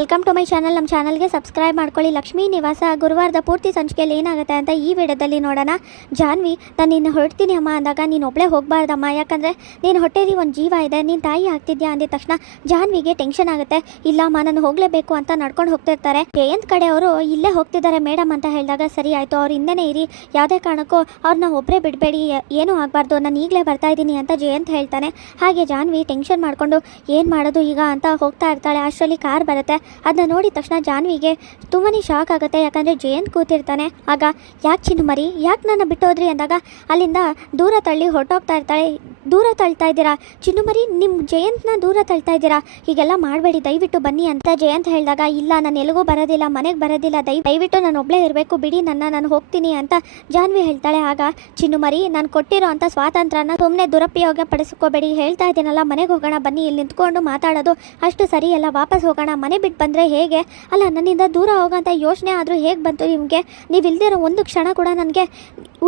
Welcome to my channel. ನಮ್ಮ ಚಾನಲ್ಗೆ subscribe ಮಾಡ್ಕೊಳ್ಳಿ. ಲಕ್ಷ್ಮೀ ನಿವಾಸ ಗುರುವಾರದ ಪೂರ್ತಿ ಸಂಚಿಕೆಯಲ್ಲಿ ಏನಾಗುತ್ತೆ ಅಂತ ಈ ವಿಡಿಯೋದಲ್ಲಿ ನೋಡೋಣ. ಜಾನ್ವಿ, ನಾನು ನಿನ್ನ ಹೊರಡ್ತೀನಿ ಅಮ್ಮ ಅಂದಾಗ ನೀನು ಒಬ್ಬಳೇ ಹೋಗಬಾರ್ದಮ್ಮ, ಯಾಕಂದರೆ ನೀನು ಹೊಟ್ಟೆಲಿ ಒಂದು ಜೀವ ಇದೆ, ನೀನು ತಾಯಿ ಆಗ್ತಿದ್ಯಾ ಅಂದಿದ ತಕ್ಷಣ ಜಾನ್ವಿಗೆ ಟೆನ್ಷನ್ ಆಗುತ್ತೆ. ಇಲ್ಲಮ್ಮ ನಾನು ಹೋಗಲೇಬೇಕು ಅಂತ ನಡ್ಕೊಂಡು ಹೋಗ್ತಿರ್ತಾರೆ. ಜಯಂತ್ ಕಡೆ ಅವರು ಇಲ್ಲೇ ಹೋಗ್ತಿದ್ದಾರೆ ಮೇಡಮ್ ಅಂತ ಹೇಳಿದಾಗ ಸರಿ ಆಯಿತು, ಅವ್ರು ಹಿಂದೆನೇ ಇರಿ, ಯಾವುದೇ ಕಾರಣಕ್ಕೂ ಅವ್ರನ್ನ ಒಬ್ಬರೇ ಬಿಡಬೇಡಿ, ಏನೂ ಆಗಬಾರ್ದು, ನಾನು ಈಗಲೇ ಬರ್ತಾ ಇದ್ದೀನಿ ಅಂತ ಜಯಂತ್ ಹೇಳ್ತಾನೆ. ಹಾಗೆ ಜಾನ್ವಿ ಟೆನ್ಷನ್ ಮಾಡಿಕೊಂಡು ಏನು ಮಾಡೋದು ಈಗ ಅಂತ ಹೋಗ್ತಾ ಇರ್ತಾಳೆ. ಅಷ್ಟರಲ್ಲಿ ಕಾರ್ ಬರುತ್ತೆ. ಅದನ್ನ ನೋಡಿದ ತಕ್ಷಣ ಜಾನ್ವಿಗೆ ತುಂಬಾ ಶಾಕ್ ಆಗುತ್ತೆ, ಯಾಕಂದರೆ ಜಯಂತ್ ಕೂತಿರ್ತಾನೆ. ಆಗ ಯಾಕೆ ಚಿನ್ನು ಮರಿ, ಯಾಕೆ ನನ್ನ ಬಿಟ್ಟೋದ್ರಿ ಅಂದಾಗ ಅಲ್ಲಿಂದ ದೂರ ತಳ್ಳಿ ಹೊರಟೋಗ್ತಾ ಇರ್ತಾಳೆ. ದೂರ ತಳ್ತಾ ಇದ್ದೀರಾ ಚಿನ್ನು ಮರಿ, ನಿಮ್ಮ ಜಯಂತ್ನ ದೂರ ತಳ್ತಾ ಇದ್ದೀರಾ, ಹೀಗೆಲ್ಲ ಮಾಡಬೇಡಿ, ದಯವಿಟ್ಟು ಬನ್ನಿ ಅಂತ ಜಯಂತ್ ಹೇಳಿದಾಗ ಇಲ್ಲ ನಾನು ಎಲ್ಲಿಗೂ ಬರೋದಿಲ್ಲ, ಮನೆಗೆ ಬರೋದಿಲ್ಲ, ದಯವಿಟ್ಟು ನಾನು ಒಬ್ಬಳೇ ಇರಬೇಕು, ಬಿಡಿ ನಾನು ಹೋಗ್ತೀನಿ ಅಂತ ಜಾನ್ವಿ ಹೇಳ್ತಾಳೆ. ಆಗ ಚಿನ್ನು ಮರಿ, ನಾನು ಕೊಟ್ಟಿರೋ ಅಂಥ ಸ್ವಾತಂತ್ರ್ಯನ ಸುಮ್ಮನೆ ದುರುಪಯೋಗ ಪಡಿಸ್ಕೋಬೇಡಿ, ಹೇಳ್ತಾ ಇದ್ದೀನಲ್ಲ, ಮನೆಗೆ ಹೋಗೋಣ ಬನ್ನಿ, ಇಲ್ಲಿ ನಿಂತ್ಕೊಂಡು ಮಾತಾಡೋದು ಅಷ್ಟು ಸರಿಯಲ್ಲ, ವಾಪಸ್ ಹೋಗೋಣ, ಮನೆ ಬಿಟ್ಟು ಬಂದರೆ ಹೇಗೆ, ಅಲ್ಲ ನನ್ನಿಂದ ದೂರ ಹೋಗೋಂಥ ಯೋಚನೆ ಆದರೂ ಹೇಗೆ ಬಂತು ನಿಮಗೆ, ನೀವು ಇಲ್ದಿರೋ ಒಂದು ಕ್ಷಣ ಕೂಡ ನನಗೆ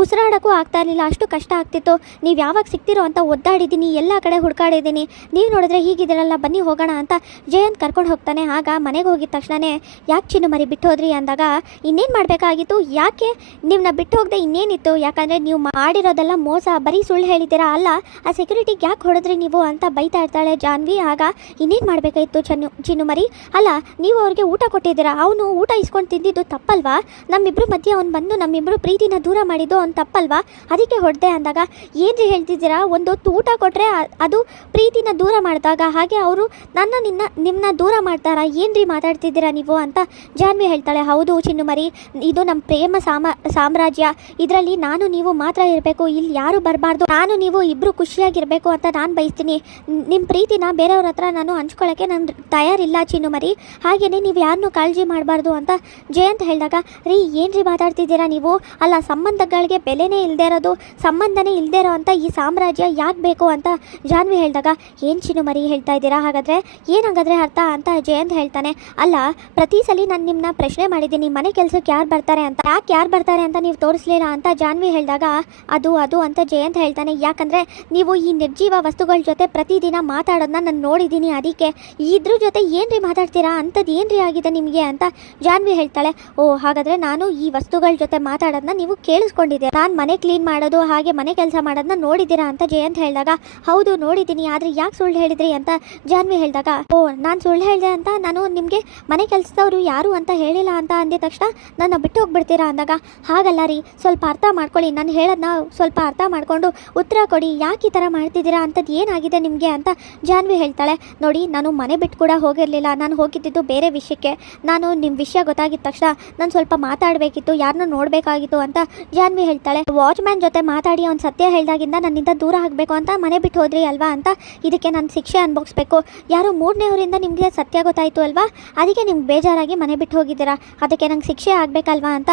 ಉಸಿರಾಡೋಕ್ಕೂ ಆಗ್ತಾ ಇರಲಿಲ್ಲ, ಅಷ್ಟು ಕಷ್ಟ ಆಗ್ತಿತ್ತು, ನೀವು ಯಾವಾಗ ಸಿಗ್ತಿರೋ ಅಂತ ಒದ್ದಾಡಿದ್ದೀನಿ, ಎಲ್ಲ ಕಡೆ ಹುಡ್ಕಾಡಿದ್ದೀನಿ, ನೀವು ನೋಡಿದ್ರೆ ಹೀಗಿದ್ದೀರಲ್ಲ, ಬನ್ನಿ ಹೋಗೋಣ ಅಂತ ಜಯಂತ್ ಕರ್ಕೊಂಡು ಹೋಗ್ತಾನೆ. ಆಗ ಮನೆಗೆ ಹೋಗಿದ ತಕ್ಷಣವೇ ಯಾಕೆ ಚಿನ್ನು ಮರಿ ಬಿಟ್ಟು ಹೋದ್ರಿ ಅಂದಾಗ ಇನ್ನೇನು ಮಾಡಬೇಕಾಗಿತ್ತು, ಯಾಕೆ ನಿಮ್ಮನ್ನ ಬಿಟ್ಟು ಹೋಗದೆ ಇನ್ನೇನಿತ್ತು, ಯಾಕಂದರೆ ನೀವು ಮಾಡಿರೋದೆಲ್ಲ ಮೋಸ, ಬರೀ ಸುಳ್ಳು ಹೇಳಿದ್ದೀರಾ, ಅಲ್ಲ ಆ ಸೆಕ್ಯೂರಿಟಿಗೆ ಯಾಕೆ ಹೊಡೆದ್ರಿ ನೀವು ಅಂತ ಬೈತಾ ಇರ್ತಾಳೆ ಜಾನ್ವಿ. ಆಗ ಇನ್ನೇನು ಮಾಡಬೇಕಾಗಿತ್ತು ಚಿನ್ನು ಮರಿ, ಅಲ್ಲ ನೀವು ಅವ್ರಿಗೆ ಊಟ ಕೊಟ್ಟಿದ್ದೀರಾ, ಅವನು ಊಟ ಇಸ್ಕೊಂಡು ತಿಂದಿದ್ದು ತಪ್ಪಲ್ವಾ, ನಮ್ಮಿಬ್ಬರು ಮಧ್ಯೆ ಅವ್ನು ಬಂದು ನಮ್ಮಿಬ್ಬರು ಪ್ರೀತಿನ ದೂರ ಮಾಡಿದ್ದು ಅವ್ನು ತಪ್ಪಲ್ವಾ, ಅದಕ್ಕೆ ಹೊಡೆದೆ ಅಂದಾಗ ಏನ್ರಿ ಹೇಳ್ತಿದ್ದೀರಾ, ಒಂದು ಊಟ ಕೊಟ್ಟರೆ ಅದು ಪ್ರೀತಿನ ದೂರ ಮಾಡಿದಾಗ ಹಾಗೆ ಅವರು ನಿಮ್ಮನ್ನ ದೂರ ಮಾಡ್ತಾರಾ, ಏನ್ರಿ ಮಾತಾಡ್ತಿದ್ದೀರಾ ನೀವು ಅಂತ ಜಾನ್ವಿ ಹೇಳ್ತಾಳೆ. ಹೌದು ಚಿನ್ನು ಮರಿ, ಇದು ನಮ್ಮ ಪ್ರೇಮ ಸಾಮ್ರಾಜ್ಯ, ಇದರಲ್ಲಿ ನಾನು ನೀವು ಮಾತ್ರ ಇರಬೇಕು, ಇಲ್ಲಿ ಯಾರು ಬರಬಾರ್ದು, ನಾನು ನೀವು ಇಬ್ಬರು ಖುಷಿಯಾಗಿರಬೇಕು ಅಂತ ನಾನು ಬಯಸ್ತೀನಿ, ನಿಮ್ಮ ಪ್ರೀತಿನ ಬೇರೆಯವ್ರ ಹತ್ರ ನಾನು ಹಂಚ್ಕೊಳ್ಳೋಕ್ಕೆ ನಾನು ತಯಾರಿಲ್ಲ ಚಿನ್ನು ಮರಿ, ಹಾಗೆಯೇ ನೀವು ಯಾರನ್ನೂ ಕಾಳಜಿ ಮಾಡಬಾರ್ದು ಅಂತ ಜಯಂತ್ ಹೇಳಿದಾಗ ರೀ ಏನ್ರಿ ಮಾತಾಡ್ತಿದ್ದೀರಾ ನೀವು, ಅಲ್ಲ ಸಂಬಂಧಗಳಿಗೆ ಬೆಲೆನೇ ಇಲ್ಲದೆ ಇರೋದು, ಸಂಬಂಧನೇ ಇಲ್ಲದೆ ಇರೋ ಅಂತ ಈ ಸಾಮ್ರಾಜ್ಯ ಯಾಕೆ ಬೇಕು ಅಂತ ಜಾನ್ವಿ ಹೇಳಿದಾಗ ಏನು ಚಿನ್ನು ಮರಿ ಹೇಳ್ತಾ ಇದ್ದೀರಾ, ಏನಾಗಾದ್ರೆ ಅರ್ಥ ಅಂತ ಜಯಂತ್ ಹೇಳ್ತಾನೆ. ಅಲ್ಲ ಪ್ರತಿ ಸಲ ನಾನು ನಿಮ್ಮನ್ನ ಪ್ರಶ್ನೆ ಮಾಡಿದ್ದೀನಿ, ಮನೆ ಕೆಲಸಕ್ಕೆ ಯಾರು ಬರ್ತಾರೆ ಅಂತ, ಯಾರು ಬರ್ತಾರೆ ಅಂತ ನೀವು ತೋರಿಸ್ಲಿಲ್ಲ ಅಂತ ಜಾನ್ವಿ ಹೇಳಿದಾಗ ಅದು ಅಂತ ಜಯಂತ್ ಹೇಳ್ತಾನೆ. ಯಾಕಂದರೆ ನೀವು ಈ ನಿರ್ಜೀವ ವಸ್ತುಗಳ ಜೊತೆ ಪ್ರತಿದಿನ ಮಾತಾಡೋದನ್ನ ನಾನು ನೋಡಿದ್ದೀನಿ, ಅದಕ್ಕೆ ಇದ್ರ ಜೊತೆ ಏನ್ರಿ ಮಾತಾಡ್ತೀರಾ, ಅಂಥದ್ದು ಏನ್ರಿ ಆಗಿದೆ ನಿಮಗೆ ಅಂತ ಜಾನ್ವಿ ಹೇಳ್ತಾಳೆ. ಓ ಹಾಗಾದರೆ ನಾನು ಈ ವಸ್ತುಗಳ ಜೊತೆ ಮಾತಾಡೋದನ್ನ ನೀವು ಕೇಳಿಸ್ಕೊಂಡಿದ್ದೀರಾ, ನಾನು ಮನೆ ಕ್ಲೀನ್ ಮಾಡೋದು ಹಾಗೆ ಮನೆ ಕೆಲಸ ಮಾಡೋದನ್ನ ನೋಡಿದ್ದೀರಾ ಅಂತ ಜಯಂತ್ ಹೇಳಿದಾಗ ಹೌದು ನೋಡಿದ್ದೀನಿ, ಆದರೆ ಯಾಕೆ ಸುಳ್ಳು ಹೇಳಿದ್ರಿ ಅಂತ ಜಾನ್ವಿ ಹೇಳಿದಾಗ ಓ ನಾನು ಸುಳ್ಳು ಹೇಳಿದೆ ಅಂತ ನಾನು ನಿಮಗೆ ಮನೆ ಕೆಲಸದವರು ಯಾರು ಅಂತ ಹೇಳಿಲ್ಲ ಅಂತ ಅಂದಿದ ತಕ್ಷಣ ನನ್ನ ಬಿಟ್ಟು ಹೋಗ್ಬಿಡ್ತೀರಾ ಅಂದಾಗ ಹಾಗಲ್ಲ ರೀ, ಸ್ವಲ್ಪ ಅರ್ಥ ಮಾಡ್ಕೊಳ್ಳಿ, ನಾನು ಹೇಳೋದನ್ನ ಸ್ವಲ್ಪ ಅರ್ಥ ಮಾಡಿಕೊಂಡು ಉತ್ತರ ಕೊಡಿ, ಯಾಕೆ ಈ ಥರ ಮಾಡ್ತಿದ್ದೀರಾ, ಅಂಥದ್ದು ಏನಾಗಿದೆ ನಿಮಗೆ ಅಂತ ಜಾನ್ವಿ ಹೇಳ್ತಾಳೆ. ನೋಡಿ ನಾನು ಮನೆ ಬಿಟ್ಟು ಕೂಡ ಹೋಗಿರಲಿಲ್ಲ, ನಾನು ಹೋಗಿದ್ದಿದ್ದು ಬೇರೆ ವಿಷಯಕ್ಕೆ, ನಾನು ನಿಮ್ಮ ವಿಷಯ ಗೊತ್ತಾಗಿದ್ದ ತಕ್ಷಣ ನಾನು ಸ್ವಲ್ಪ ಮಾತಾಡಬೇಕಿತ್ತು, ಯಾರನ್ನೂ ನೋಡಬೇಕಾಗಿತ್ತು ಅಂತ ಜಾನ್ವಿ ಹೇಳ್ತಾಳೆ. ವಾಚ್ಮ್ಯಾನ್ ಜೊತೆ ಮಾತಾಡಿ ಅವ್ನು ಸತ್ಯ ಹೇಳಿದಾಗಿಂದ ನನ್ನಿಂದ ದೂರ ಆಗಬೇಕು ಅಂತ ಮನೆ ಬಿಟ್ಟು ಹೋದ್ರಿ ಅಲ್ವಾ ಅಂತ, ಇದಕ್ಕೆ ನಾನು ಶಿಕ್ಷೆ ಅನುಭವಿಸ್ಬೇಕು, ಯಾರೋ ಮೂರನೇವರಿಂದ ನಿಮಗೆ ಸತ್ಯ ಗೊತ್ತಾಯಿತು ಅಲ್ವಾ, ಅದಕ್ಕೆ ನಿಮ್ಗೆ ಬೇಜಾರಾಗಿ ಮನೆ ಬಿಟ್ಟು ಹೋಗಿದ್ದೀರಾ, ಅದಕ್ಕೆ ನಂಗೆ ಶಿಕ್ಷೆ ಆಗಬೇಕಲ್ವಾ ಅಂತ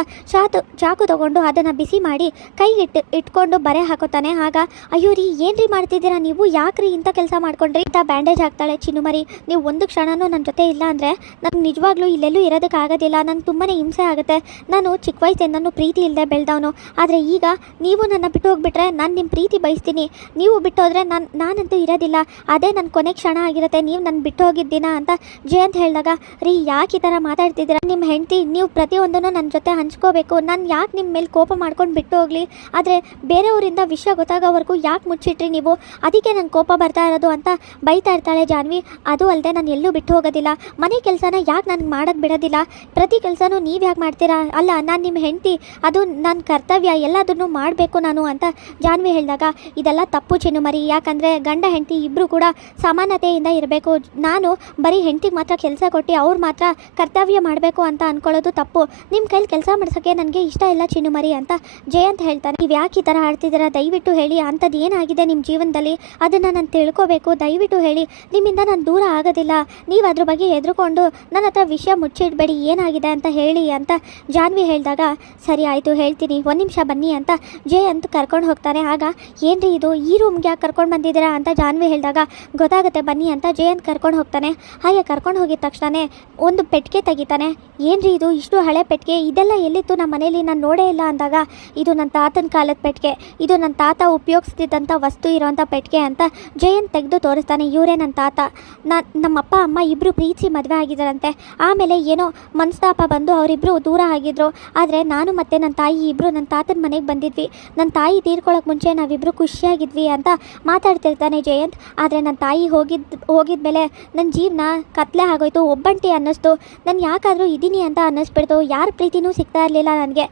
ಚಾಕು ತೊಗೊಂಡು ಅದನ್ನು ಬಿಸಿ ಮಾಡಿ ಕೈಗೆ ಇಟ್ಕೊಂಡು ಬರೆ ಹಾಕೋತಾನೆ. ಆಗ ಅಯ್ಯೋ ರೀ ಏನ್ರಿ ಮಾಡ್ತಿದ್ದೀರಾ ನೀವು, ಯಾಕ್ರಿ ಇಂಥ ಕೆಲಸ ಮಾಡ್ಕೊಂಡ್ರಿ ಅಂತ ಬ್ಯಾಂಡೇಜ್ ಹಾಕ್ತಾಳೆ. ಚಿನ್ನು ಮರಿ ನೀವು ಒಂದು ಕ್ಷಣನೂ ನನ್ನ ಜೊತೆ ಇಲ್ಲ ಅಂದರೆ ನನಗೆ ನಿಜವಾಗ್ಲೂ ಇಲ್ಲೆಲ್ಲೂ ಇರೋದಕ್ಕಾಗೋದಿಲ್ಲ, ನಂಗೆ ತುಂಬಾ ಹಿಂಸೆ ಆಗುತ್ತೆ, ನಾನು ಚಿಕ್ಕ ವಯಸ್ಸಿಂದನೂ ಪ್ರೀತಿ ಇಲ್ಲದೆ ಬೆಳೆದವನು, ಆದರೆ ಈಗ ನೀವು ನನ್ನ ಬಿಟ್ಟು ಹೋಗ್ಬಿಟ್ರೆ ನಾನು ನಿಮ್ಮ ಪ್ರೀತಿ ಬಯಸ್ತೀನಿ, ನೀವು ಬಿಟ್ಟೋದ್ರೆ ನಾನಂತೂ ಇರೋದಿಲ್ಲ, ಅದೇ ನನ್ನ ಕೊನೆ ಕ್ಷಣ ಆಗಿರುತ್ತೆ ನೀವು ನನ್ನ ಬಿಟ್ಟು ಹೋಗಿದ್ದೀನ ಅಂತ ಜಯಂತ್ ಹೇಳಿದಾಗ ರೀ ಯಾಕೆ ಈ ಥರ ಮಾತಾಡ್ತಿದ್ದೀರಾ, ನಿಮ್ಮ ಹೆಂಡತಿ, ನೀವು ಪ್ರತಿಯೊಂದನ್ನು ನನ್ನ ಜೊತೆ ಹಂಚ್ಕೋಬೇಕು, ನಾನು ಯಾಕೆ ನಿಮ್ಮ ಮೇಲೆ ಕೋಪ ಮಾಡ್ಕೊಂಡು ಬಿಟ್ಟು ಹೋಗಲಿ, ಆದರೆ ಬೇರೆಯವರಿಂದ ವಿಷಯ ಗೊತ್ತಾಗೋವರೆಗೂ ಯಾಕೆ ಮುಚ್ಚಿಟ್ರಿ ನೀವು, ಅದಕ್ಕೆ ನಂಗೆ ಕೋಪ ಬರ್ತಾ ಇರೋದು ಅಂತ ಬೈತಾ ಇರ್ತಾಳೆ ಜಾನ್ವಿ. ಅದು ಅಲ್ಲದೆ ನಾನು ಎಲ್ಲೂ ಬಿಟ್ಟು ಹೋಗೋದಿಲ್ಲ, ಮನೆ ಕೆಲಸನ ಯಾಕೆ ನನಗೆ ಮಾಡೋಕ್ಕೆ ಬಿಡೋದಿಲ್ಲ, ಪ್ರತಿ ಕೆಲಸನೂ ನೀವು ಯಾಕೆ ಮಾಡ್ತೀರಾ, ಅಲ್ಲ ನಾನು ನಿಮ್ಮ ಹೆಂಡತಿ, ಅದು ನನ್ನ ಕರ್ತವ್ಯ, ಎಲ್ಲದನ್ನು ಮಾಡಬೇಕು ನಾನು ಅಂತ ಜಾನ್ವಿ ಹೇಳಿದಾಗ ಇದೆಲ್ಲ ತಪ್ಪು ಚಿನ್ನು ಮರಿ, ಯಾಕಂದರೆ ಗಂಡ ಹೆಂಡತಿ ಇಬ್ಬರು ಕೂಡ ಸಮಾನತೆಯಿಂದ ಇರಬೇಕು, ನಾನು ಬರೀ ಹೆಂಡತಿಗೆ ಮಾತ್ರ ಕೆಲಸ ಕೊಟ್ಟು ಅವ್ರು ಮಾತ್ರ ಕರ್ತವ್ಯ ಮಾಡಬೇಕು ಅಂತ ಅಂದ್ಕೊಳ್ಳೋದು ತಪ್ಪು, ನಿಮ್ಮ ಕೈಲಿ ಕೆಲಸ ಮಾಡ್ಸೋಕ್ಕೆ ನನಗೆ ಇಷ್ಟ ಇಲ್ಲ ಚಿನ್ನು ಮರಿ ಅಂತ ಜಯಂತ್ ಹೇಳ್ತಾನೆ. ನೀವು ಯಾಕೆ ಈ ಥರ ಆಡ್ತಿದ್ದೀರಾ, ದಯವಿಟ್ಟು ಹೇಳಿ, ಅಂಥದ್ದು ಏನಾಗಿದೆ ನಿಮ್ಮ ಜೀವನದಲ್ಲಿ ಅದನ್ನು ನಾನು ತಿಳ್ಕೋಬೇಕು, ದಯವಿಟ್ಟು ಹೇಳಿ, ನಿಮ್ಮಿಂದ ನಾನು ದೂರ ಆಗೋದಿಲ್ಲ, ನೀವು ಅದ್ರ ಬಗ್ಗೆ ಎದುರುಕೊಂಡು ನನ್ನ ಹತ್ರ ವಿಷಯ ಮುಚ್ಚಿಡಬೇಡಿ, ಏನಾಗಿದೆ ಅಂತ ಹೇಳಿ ಅಂತ ಜಾನ್ವಿ ಹೇಳಿದಾಗ ಸರಿ ಆಯಿತು ಹೇಳ್ತೀನಿ, ಒಂದು ನಿಮಿಷ ಬನ್ನಿ ಅಂತ ಜಯಂತ್ ಕರ್ಕೊಂಡು ಹೋಗ್ತಾನೆ. ಆಗ ಏನ್ರಿ ಇದು, ಈ ಈ ರೂಮ್ಗೆ ಯಾಕೆ ಕರ್ಕೊಂಡು ಬಂದಿದ್ದೀರಾ ಅಂತ ಜಾನ್ವಿ ಹೇಳಿದಾಗ ಗೊತ್ತಾಗುತ್ತೆ ಬನ್ನಿ ಅಂತ ಜಯಂತ್ ಕರ್ಕೊಂಡು ಹೋಗ್ತಾನೆ. ಹಾಗೆ ಕರ್ಕೊಂಡು ಹೋಗಿದ ತಕ್ಷಣ ಒಂದು ಪೆಟ್ಟಿಗೆ ತೆಗಿತಾನೆ. ಏನ್ರಿ ಇದು ಇಷ್ಟು ಹಳೆ ಪೆಟ್ಟಿಗೆ, ಇದೆಲ್ಲ ಎಲ್ಲಿತ್ತು ನಮ್ಮ ಮನೇಲಿ, ನಾನು ನೋಡೇ ಇಲ್ಲ ಅಂದಾಗ ಇದು ನನ್ನ ತಾತನ ಕಾಲದ ಪೆಟ್ಟಿಗೆ, ಇದು ನನ್ನ ತಾತ ಉಪಯೋಗಿಸ್ತಿದ್ದಂಥ ವಸ್ತು ಇರೋಂಥ ಪೆಟ್ಟಿಗೆ ಅಂತ ಜಯಂತ್ ತೆಗೆದು ತೋರಿಸ್ತಾನೆ. ಇವರೇ ನನ್ನ ತಾತ, ನಮ್ಮಪ್ಪ ಅಮ್ಮ ಇಬ್ಬರು ಪ್ರೀತಿ ಮದುವೆ ಆಗಿದ್ದಾರಂತೆ. ಆಮೇಲೆ ಏನೋ ಮನಸ್ತಾಪ ಬಂದು ಅವರಿಬ್ಬರು ದೂರ ಆಗಿದ್ರು. ಆದರೆ ನಾನು ಮತ್ತು ನನ್ನ ತಾಯಿ ಇಬ್ಬರು ನನ್ನ ತಾತನ ಮನೆಗೆ ಬಂದಿದ್ವಿ. ನನ್ನ ತಾಯಿ ತೀರ್ಕೊಳ್ಳೋಕೆ ಮುಂಚೆ ನಾವಿಬ್ಬರು ಖುಷಿಯಾಗಿದ್ವಿ ಅಂತ ಮಾತಾಡ್ತಿರ್ತಾನೆ ಜಯಂತ್. ಆದರೆ ನನ್ನ ತಾಯಿ ಹೋಗಿದ್ಮೇಲೆ ನನ್ನ ಜೀವನ ಕತ್ಲೆ ಆಗೋಯ್ತು, ಒಬ್ಬಂಟಿ ಅನ್ನಿಸ್ತು. ನಾನು ಯಾಕಾದರೂ ಇದ್ದೀನಿ ಅಂತ ಅನ್ನಿಸ್ಬಿಡ್ತು. ಯಾರ ಪ್ರೀತಿನೂ ಸಿಗ್ತಾ ಇರಲಿಲ್ಲ ನನಗೆ.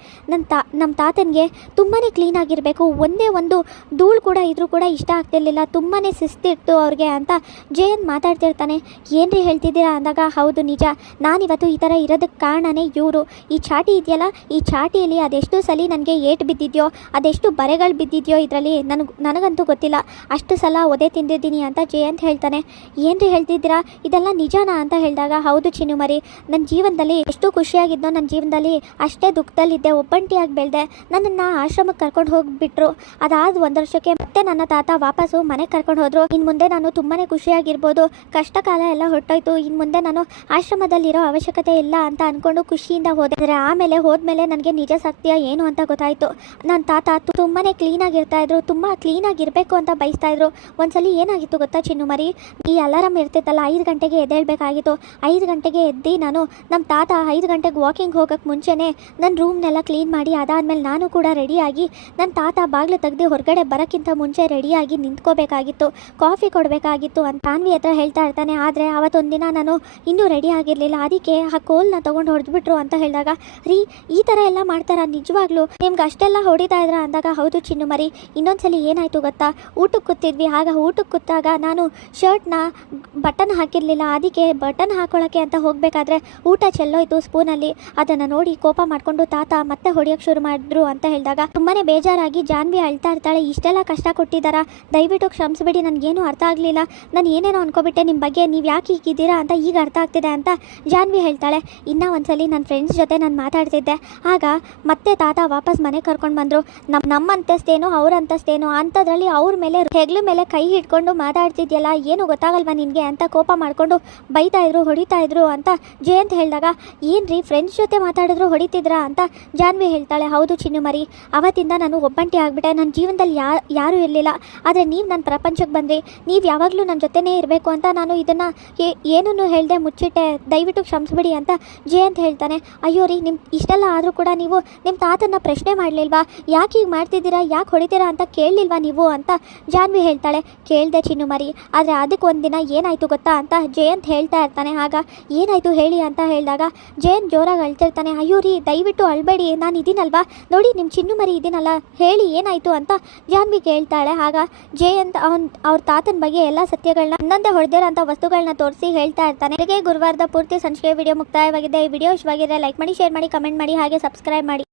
ನಮ್ಮ ತಾತನಿಗೆ ತುಂಬಾ ಕ್ಲೀನಾಗಿರಬೇಕು, ಒಂದೇ ಒಂದು ಧೂಳು ಕೂಡ ಇದ್ರೂ ಕೂಡ ಇಷ್ಟ ಆಗ್ತಿರ್ಲಿಲ್ಲ, ತುಂಬಾ ಶಿಸ್ತಿತ್ತು ಅವ್ರಿಗೆ ಅಂತ ಜಯಂತ್ ಮಾತಾಡ್ತಿರ್ತಾನೆ. ಏನ್ರಿ ಹೇಳ್ತಿದ್ದೀರಾ ಅಂದಾಗ ಹೌದು ನಿಜ, ನಾನಿವತ್ತು ಈ ಥರ ಇರೋದಕ್ಕೆ ಕಾರಣನೇ ಇವರು. ಈ ಚಾಟಿ ಇದೆಯಲ್ಲ, ಈ ಚಾಟಿಯಲ್ಲಿ ಅದೆಷ್ಟು ಸಲ ನನಗೆ ಏಟು ಬಿದ್ದಿದೆಯೋ, ಅದೆಷ್ಟು ಬರೆಗಳು ಬಿದ್ದಿದೆಯೋ ಇದರಲ್ಲಿ ನನಗಂತೂ ಗೊತ್ತಿಲ್ಲ, ಅಷ್ಟು ಸಲ ಒದೆ ತಿಂದಿದ್ದೀನಿ ಅಂತ ಜಯಂತ್ ಹೇಳ್ತಾನೆ. ಏನ್ರಿ ಹೇಳ್ತಿದ್ದೀರಾ, ಇದೆಲ್ಲ ನಿಜಾನಾ ಅಂತ ಹೇಳಿದಾಗ ಹೌದು ಚಿನ್ನುಮರಿ, ನನ್ನ ಜೀವನದಲ್ಲಿ ಎಷ್ಟು ಖುಷಿಯಾಗಿದ್ದೋ, ನನ್ನ ಜೀವನದಲ್ಲಿ ಅಷ್ಟೇ ದುಃಖದಲ್ಲಿದ್ದೆ, ಒಬ್ಬಂಟಿಯಾಗಿ ಬೆಳೆದೆ. ನನ್ನನ್ನು ಆಶ್ರಮಕ್ಕೆ ಕರ್ಕೊಂಡು ಹೋಗಿಬಿಟ್ರು. ಅದಾದ 1 ವರ್ಷಕ್ಕೆ ಮತ್ತೆ ನನ್ನ ತಾತ ವಾಪಸ್ಸು ಮನೆಗೆ ಕರ್ಕೊಂಡು ಹೋದರು. ಇನ್ನು ಮುಂದೆ ನಾನು ತುಂಬಾ ಖುಷಿಯಾಗಿರ್ಬೋದು, ಕಷ್ಟ ಕಾಲ ಎಲ್ಲ ಹೊರಟೋಯ್ತು, ಇನ್ನು ಮುಂದೆ ನಾನು ಆಶ್ರಮದಲ್ಲಿರೋ ಅವಶ್ಯಕತೆ ಇಲ್ಲ ಅಂತ ಅಂದ್ಕೊಂಡು ಖುಷಿಯಿಂದ ಹೋದೆ. ಆಮೇಲೆ ಹೋದ್ಮೇಲೆ ನನಗೆ ನಿಜ ಸತ್ಯ ಏನು ಅಂತ ಗೊತ್ತಾಯಿತು. ನನ್ನ ತಾತ ತುಂಬಾ ಕ್ಲೀನಾಗಿರ್ತಾ ಇದ್ರು, ತುಂಬ ಕ್ಲೀನಾಗಿರಬೇಕು ಅಂತ ಬಯಸ್ತಾ ಇದ್ರು. ಒಂದ್ಸಲಿ ಏನಾಗಿತ್ತು ಗೊತ್ತಾ ಚಿನ್ನುಮರಿ, ಈ ಅಲಾರಾಮ್ ಇರ್ತಿತ್ತಲ್ಲ, 5 ಗಂಟೆಗೆ ಎದ್ದೇಳಬೇಕಾಗಿತ್ತು. 5 ಗಂಟೆಗೆ ಎದ್ದು ನಾನು ನಮ್ಮ ತಾತ 5 ಗಂಟೆಗೆ ವಾಕಿಂಗ್ ಹೋಗೋಕ್ಕೆ ಮುಂಚೆನೇ ನನ್ನ ರೂಮ್ನೆಲ್ಲ ಕ್ಲೀನ್ ಮಾಡಿ ಅದಾದಮೇಲೆ ನಾನು ಕೂಡ ರೆಡಿಯಾಗಿ ನನ್ನ ತಾತ ಬಾಗಿಲು ತೆಗೆದು ಹೊರಗಡೆ ಬರೋಕ್ಕಿಂತ ಮುಂಚೆ ರೆಡಿಯಾಗಿ ನಿಂತ್ಕೋಬೇಕಾಗಿತ್ತು, ಕಾಫಿ ಕೊಡಬೇಕಾಗಿತ್ತು ಅಂತ ಜಾನ್ವಿ ಹತ್ರ ಹೇಳ್ತಾ ಇರ್ತಾನೆ. ಆದರೆ ಅವತ್ತೊಂದಿನ ನಾನು ಇನ್ನೂ ರೆಡಿ ಆಗಿರಲಿಲ್ಲ, ಅದಕ್ಕೆ ಆ ಕೋಲ್ನ ತೊಗೊಂಡು ಹೊಡೆದ್ಬಿಟ್ರು ಅಂತ ಹೇಳಿದಾಗ ರೀ ಈ ಥರ ಎಲ್ಲ ಮಾಡ್ತಾರ ನಿಜವಾಗ್ಲೂ, ನಿಮ್ಗೆ ಅಷ್ಟೆಲ್ಲ ಹೊಡಿತಾ ಇದ್ರ ಅಂದಾಗ ಹೌದು ಚಿನ್ನುಮರಿ, ಇನ್ನೊಂದ್ಸಲಿ ಏನಾಯಿತು ಗೊತ್ತಾ, ಊಟಕ್ಕೆ ಕೂತಿದ್ವಿ. ಆಗ ಊಟಕ್ಕೆ ಕೂತಾಗ ನಾನು ಶರ್ಟ್ನ ಬಟನ್ ಹಾಕಿರಲಿಲ್ಲ, ಅದಕ್ಕೆ ಬಟನ್ ಹಾಕೊಳ್ಳೋಕ್ಕೆ ಅಂತ ಹೋಗಬೇಕಾದ್ರೆ ಊಟ ಚೆಲ್ಲೋಯ್ತು ಸ್ಪೂನಲ್ಲಿ. ಅದನ್ನು ನೋಡಿ ಕೋಪ ಮಾಡಿಕೊಂಡು ತಾತ ಮತ್ತೆ ಹೊಡೆಯೋಕ್ಕೆ ಶುರು ಮಾಡಿದ್ರು ಅಂತ ಹೇಳಿದಾಗ ತುಂಬಾ ಬೇಜಾರಾಗಿ ಜಾನ್ವಿ ಅಳ್ತಾ ಇರ್ತಾಳೆ. ಇಷ್ಟೆಲ್ಲ ಕಷ್ಟ ಕೊಟ್ಟಿದ್ದಾರಾ, ದಯವಿಟ್ಟು ಕ್ಷಮಿಸ್ಬಿಡಿ, ನನಗೇನು ಅರ್ಥ ಆಗಲಿಲ್ಲ, ನಾನು ಏನೇನೋ ಅನ್ಕೋಬಿಟ್ಟೆ ನಿಮ್ಮ ಬಗ್ಗೆ, ನೀವು ಯಾಕೆ ಹೀಗಿದ್ದೀರಾ ಅಂತ ಈಗ ಅರ್ಥ ಆಗ್ತಿದೆ ಅಂತ ಜಾನ್ವಿ ಹೇಳ್ತಾಳೆ. ಇನ್ನೂ ಒಂದ್ಸಲಿ ನನ್ನ ಫ್ರೆಂಡ್ಸ್ ಜೊತೆ ನಾನು ಮಾತಾಡ್ತಿದ್ದೆ, ಆಗ ಮತ್ತೆ ತಾತ ವಾಪಸ್ ಮನೆಗೆ ಕರ್ಕೊಂಡು ಬಂದರು. ನಮ್ಮ ಅಂತಸ್ತೇನೋ ಅವ್ರ ಅಂತಸ್ತೇನೋ ಅಂಥದ್ರಲ್ಲಿ ಅವ್ರ ಮೇಲೆ ಹೆಗ್ಲ ಮೇಲೆ ಕೈ ಹಿಡ್ಕೊಂಡು ಮಾತಾಡ್ತಿದ್ಯಲ್ಲ, ಏನು ಗೊತ್ತಾಗಲ್ವಾ ನಿನಗೆ ಅಂತ ಕೋಪ ಮಾಡಿಕೊಂಡು ಬೈತಾ ಇದ್ರು, ಹೊಡಿತಾ ಇದ್ರು ಅಂತ ಜಯಂತ್ ಹೇಳಿದಾಗ ಏನ್ರಿ ಫ್ರೆಂಡ್ಸ್ ಜೊತೆ ಮಾತಾಡಿದ್ರು ಹೊಡಿತಿದ್ರಾ ಅಂತ ಜಾನ್ವಿ ಹೇಳ್ತಾಳೆ. ಹೌದು ಚಿನ್ನುಮರಿ, ಅವತ್ತಿಂದ ನಾನು ಒಬ್ಬಂಟಿ ಆಗಿಬಿಟ್ಟೆ, ನನ್ನ ಜೀವನದಲ್ಲಿ ಯಾರೂ ಇರಲಿಲ್ಲ. ಆದರೆ ನೀವು ನನ್ನ ಪ್ರಪಂಚಕ್ಕೆ ಬಂದ್ರಿ, ನೀವು ಯಾವಾಗಲೂ ನನ್ನ ಜೊತೆನೇ ಇರಬೇಕು ಅಂತ ನಾನು ಇದನ್ನು ಏನೂ ಹೇಳ್ದೆ ಮುಚ್ಚಿಟ್ಟೆ, ದಯವಿಟ್ಟು ಕ್ಷಮಿಸ್ಬಿಡಿ ಅಂತ ಜಯಂತ್ ಹೇಳ್ತಾನೆ. ಅಯ್ಯೋ ರೀ, ನಿಮ್ಮ ಇಷ್ಟೆಲ್ಲ ಆದರೂ ಕೂಡ ನೀವು ನಿಮ್ಮ ತಾತನ್ನ ಪ್ರಶ್ನೆ ಮಾಡಲಿಲ್ವಾ, ಯಾಕೆ ಹೀಗೆ ಮಾಡ್ತಿದ್ದೀರಾ, ಯಾಕೆ ಹೊಡಿತೀರಾ ಅಂತ ಕೇಳಲಿಲ್ವಾ ನೀವು ಅಂತ ಜಾನ್ವಿ ಹೇಳ್ತಾಳೆ. ಕೇಳಿದೆ ಚಿನ್ನುಮರಿ, ಆದರೆ ಅದಕ್ಕೆ ಒಂದಿನ ಏನಾಯಿತು ಗೊತ್ತಾ ಅಂತ ಜಯಂತ್ ಹೇಳ್ತಾ ಇರ್ತಾನೆ. ಆಗ ಏನಾಯಿತು ಹೇಳಿ ಅಂತ ಹೇಳಿದಾಗ ಜಯಂತ್ ಜೋರಾಗಿ ಅಳ್ತಿರ್ತಾನೆ. ಅಯ್ಯೋ ರೀ ದಯವಿಟ್ಟು ಅಳ್ಬೇಡಿ, ನಾನು ಇದೀನಲ್ವಾ, ನೋಡಿ ನಿಮ್ಮ ಚಿನ್ನುಮರಿ ಇದೀನಲ್ಲ, ಹೇಳಿ ಏನಾಯಿತು ಅಂತ ಜಾನ್ವಿ ಕೇಳ್ತಾಳೆ. ಆಗ ಜಯಂತ್ ಅವ್ರ ತಾತನ ಬಗ್ಗೆ ಎಲ್ಲ ಸತ್ಯಗಳನ್ನ ಒಂದೊಂದೇ ಹೊಡೆದಿರೋಂಥ ವಸ್ತುಗಳನ್ನ ತೋರಿಸಿ ಹೇಳ್ತಾ ಇರ್ತಾನೆ. ಗುರುವಾರದ ಪೂರ್ತಿ ಸಂಚಿಕೆ ವಿಡಿಯೋ ಮುಕ್ತಾಯವಾಗಿದೆ. ಈ ವಿಡಿಯೋ ಇಷ್ಟವಾಗಿದ್ರೆ ಲೈಕ್ ಮಾಡಿ, ಶೇರ್ ಮಾಡಿ, ಕಮೆಂಟ್ ಮಾಡಿ, ಹಾಗೆ ಸಬ್ಸ್ಕ್ರೈಬ್ ಮಾಡಿ.